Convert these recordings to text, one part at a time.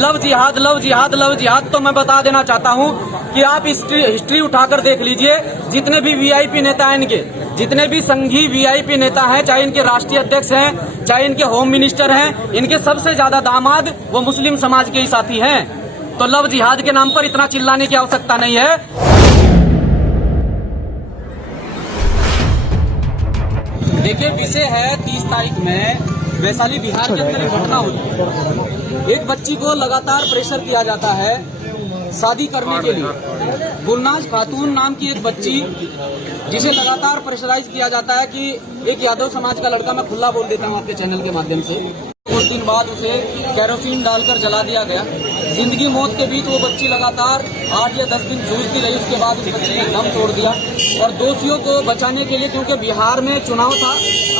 Love जिहाद love जिहाद love जिहाद। तो मैं बता देना चाहता हूँ कि आप हिस्ट्री उठाकर देख लीजिए, जितने भी वीआईपी नेता हैं इनके, जितने भी संघीय वीआईपी नेता हैं, चाहे इनके राष्ट्रीय अध्यक्ष हैं, चाहे इनके होम मिनिस्टर हैं, इनके सबसे ज्यादा दामाद वो मुस्लिम समाज के ही साथी हैं। तो लव जिहाद के नाम पर इतना चिल्लाने की आवश्यकता नहीं है। देखिए, विषय है 30 तारीख में वैशाली बिहार के अंदर घटना हुई। एक बच्ची को लगातार प्रेशर किया जाता है शादी करने के लिए। गुलनाज खातून नाम की एक बच्ची, जिसे लगातार प्रेशराइज किया जाता है कि एक यादव समाज का लड़का, मैं खुला बोल देता हूँ आपके चैनल के माध्यम से, कुछ दिन बाद उसे केरोसिन डालकर जला दिया गया। जिंदगी मौत के बीच वो बच्ची लगातार 8 या 10 दिन जूझती रही। उसके बाद उस बच्ची ने दम तोड़ दिया। और दोषियों को बचाने के लिए, क्योंकि बिहार में चुनाव था,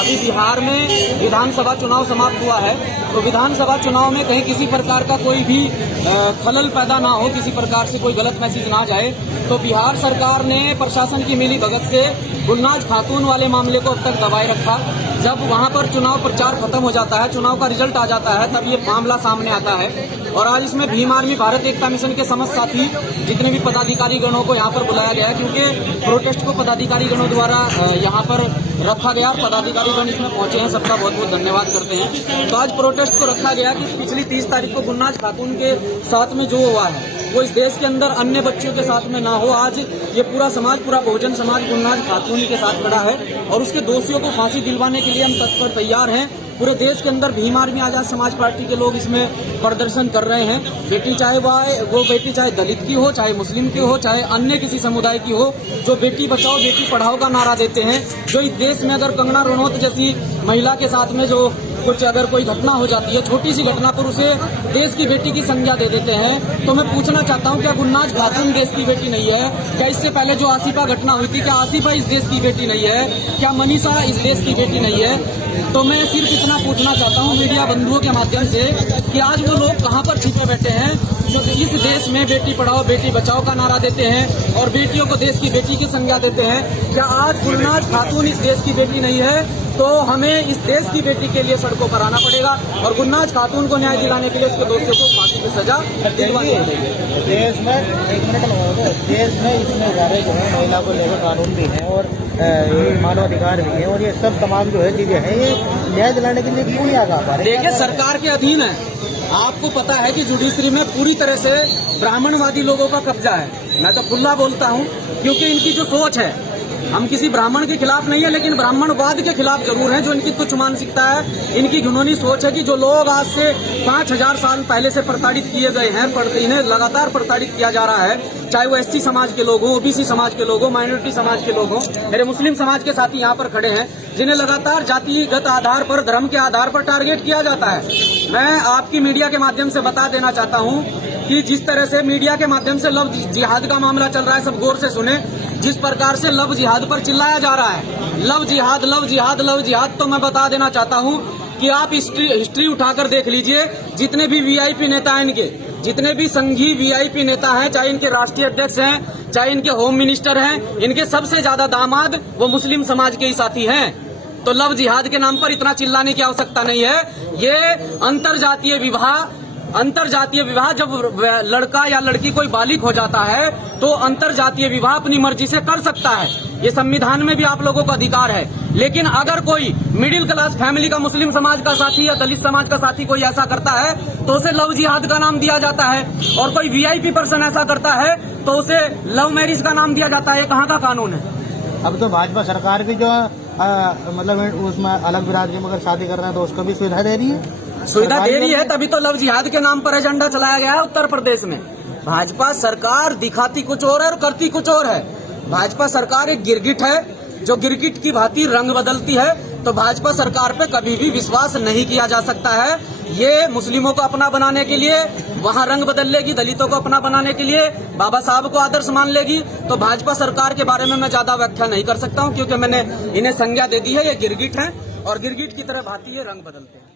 अभी बिहार में विधानसभा चुनाव समाप्त हुआ है, तो विधानसभा चुनाव में कहीं किसी प्रकार का कोई भी खलल पैदा ना हो, किसी प्रकार से कोई गलत मैसेज ना जाए, तो बिहार सरकार ने प्रशासन की मिली भगत से गुलनाज खातून वाले मामले को अब तक दबाए रखा। जब वहां पर चुनाव प्रचार खत्म हो जाता है, चुनाव का रिजल्ट आ जाता है, तब ये मामला सामने आता है। और आज इसमें भीम आर्मी भारत एकता मिशन के समस्त साथी, जितने भी पदाधिकारी गणों को यहाँ पर बुलाया गया है, क्योंकि प्रोटेस्ट को पदाधिकारी गणों द्वारा यहाँ पर रखा गया। पदाधिकारी गण इसमें पहुंचे हैं, सबका बहुत बहुत धन्यवाद करते हैं। तो आज प्रोटेस्ट को रखा गया कि पिछली 30 तारीख को गुलनाज खातून के साथ में जो हुआ है वो इस देश के अंदर अन्य बच्चों के साथ में ना हो। आज ये पूरा समाज, पूरा बहुजन समाज गुलनाज खातून के साथ खड़ा है और उसके दोषियों को फांसी दिलवाने के लिए हम तत्पर तैयार हैं। पूरे देश के अंदर भीम आर्मी आजाद समाज पार्टी के लोग इसमें प्रदर्शन कर रहे हैं। बेटी चाहे वो बेटी चाहे दलित की हो, चाहे मुस्लिम की हो, चाहे अन्य किसी समुदाय की हो, जो बेटी बचाओ बेटी पढ़ाओ का नारा देते हैं, जो इस देश में अगर कंगना रनौत जैसी महिला के साथ में जो कुछ अगर कोई घटना हो जाती है, छोटी सी घटना पर उसे देश की बेटी की संज्ञा दे देते हैं। तो मैं पूछना चाहता हूं, क्या गुलनाज खातून देश की बेटी नहीं है? क्या इससे पहले जो आसिफा घटना हुई थी, क्या आसिफा इस देश की बेटी नहीं है? क्या मनीषा इस देश की बेटी नहीं है? तो मैं सिर्फ इतना पूछना चाहता हूं मीडिया बंधुओं के माध्यम से कि आज वो लोग कहां पर छिपे बैठे हैं जो इस देश में बेटी पढ़ाओ बेटी बचाओ का नारा देते हैं और बेटियों को देश की बेटी की संज्ञा देते हैं? क्या आज गुलनाज खातून इस देश की बेटी नहीं है? तो हमें इस देश की बेटी के लिए सड़कों पर आना पड़ेगा और गुलनाज खातून को न्याय दिलाने के लिए उसके दोषियों को फांसी की सजा दिलवानी पड़ेगी। देश में देश में इतने सारे जो है महिला को लेकर कानून भी है और मानवाधिकार भी है और ये सब तमाम जो है चीजें हैं, ये न्याय दिलाने के लिए क्यों नहीं आगा पा रहे? देखिए, सरकार के अधीन है। आपको पता है कि जुडिशरी में पूरी तरह से ब्राह्मणवादी लोगों का कब्जा है। मैं तो खुला बोलता हूँ, क्योंकि इनकी जो सोच है, हम किसी ब्राह्मण के खिलाफ नहीं है, लेकिन ब्राह्मणवाद के खिलाफ जरूर हैं। जो इनकी तुच्छ मानसिकता है, इनकी घिनौनी सोच है कि जो लोग आज से 5000 साल पहले से प्रताड़ित किए गए हैं, इन्हें लगातार प्रताड़ित किया जा रहा है, चाहे वो एससी समाज के लोग हों, ओबीसी समाज के लोग हों, माइनॉरिटी समाज के लोग हों, मेरे मुस्लिम समाज के साथी यहाँ पर खड़े हैं, जिन्हें लगातार जातिगत आधार पर, धर्म के आधार पर टारगेट किया जाता है। मैं आपकी मीडिया के माध्यम से बता देना चाहता हूँ कि जिस तरह से मीडिया के माध्यम से लव जिहाद का मामला चल रहा है, सब गौर से सुने। जिस प्रकार से लव जिहाद पर चिल्लाया जा रहा है, लव जिहाद लव जिहाद लव जिहाद, तो मैं बता देना चाहता हूं कि आप हिस्ट्री उठाकर देख लीजिए, जितने भी वीआईपी नेता हैं इनके, जितने भी संघीय वीआईपी नेता हैं, चाहे इनके राष्ट्रीय अध्यक्ष हैं, चाहे इनके होम मिनिस्टर हैं, इनके सबसे ज्यादा दामाद वो मुस्लिम समाज के ही साथी हैं। तो लव जिहाद के नाम पर इतना चिल्लाने की आवश्यकता नहीं है। ये अंतरजातीय विवाह, जब लड़का या लड़की कोई बालिग हो जाता है तो अंतरजातीय विवाह अपनी मर्जी से कर सकता है। ये संविधान में भी आप लोगों का अधिकार है। लेकिन अगर कोई मिडिल क्लास फैमिली का मुस्लिम समाज का साथी या दलित समाज का साथी कोई ऐसा करता है तो उसे लव जिहाद का नाम दिया जाता है, और कोई वीआईपी पर्सन ऐसा करता है तो उसे लव मैरिज का नाम दिया जाता है। कहाँ का कानून है? अब तो भाजपा सरकार भी जो मतलब उसमें अलग बिरादरी में अगर शादी कर रहे हैं तो उसको भी सुविधा दे रही है। सुविधा दे रही है, तभी तो लव जिहाद के नाम पर एजेंडा चलाया गया है उत्तर प्रदेश में। भाजपा सरकार दिखाती कुछ और है और करती कुछ और है। भाजपा सरकार एक गिरगिट है जो गिरगिट की भांति रंग बदलती है। तो भाजपा सरकार पे कभी भी विश्वास नहीं किया जा सकता है। ये मुस्लिमों को अपना बनाने के लिए वहां रंग बदल लेगी, दलितों को अपना बनाने के लिए बाबा साहब को आदर्श मान लेगी। तो भाजपा सरकार के बारे में मैं ज्यादा व्याख्या नहीं कर सकता हूं, क्योंकि मैंने इन्हें संज्ञा दे दी है। ये गिरगिट है और गिरगिट की तरह भांति ये रंग बदलते हैं।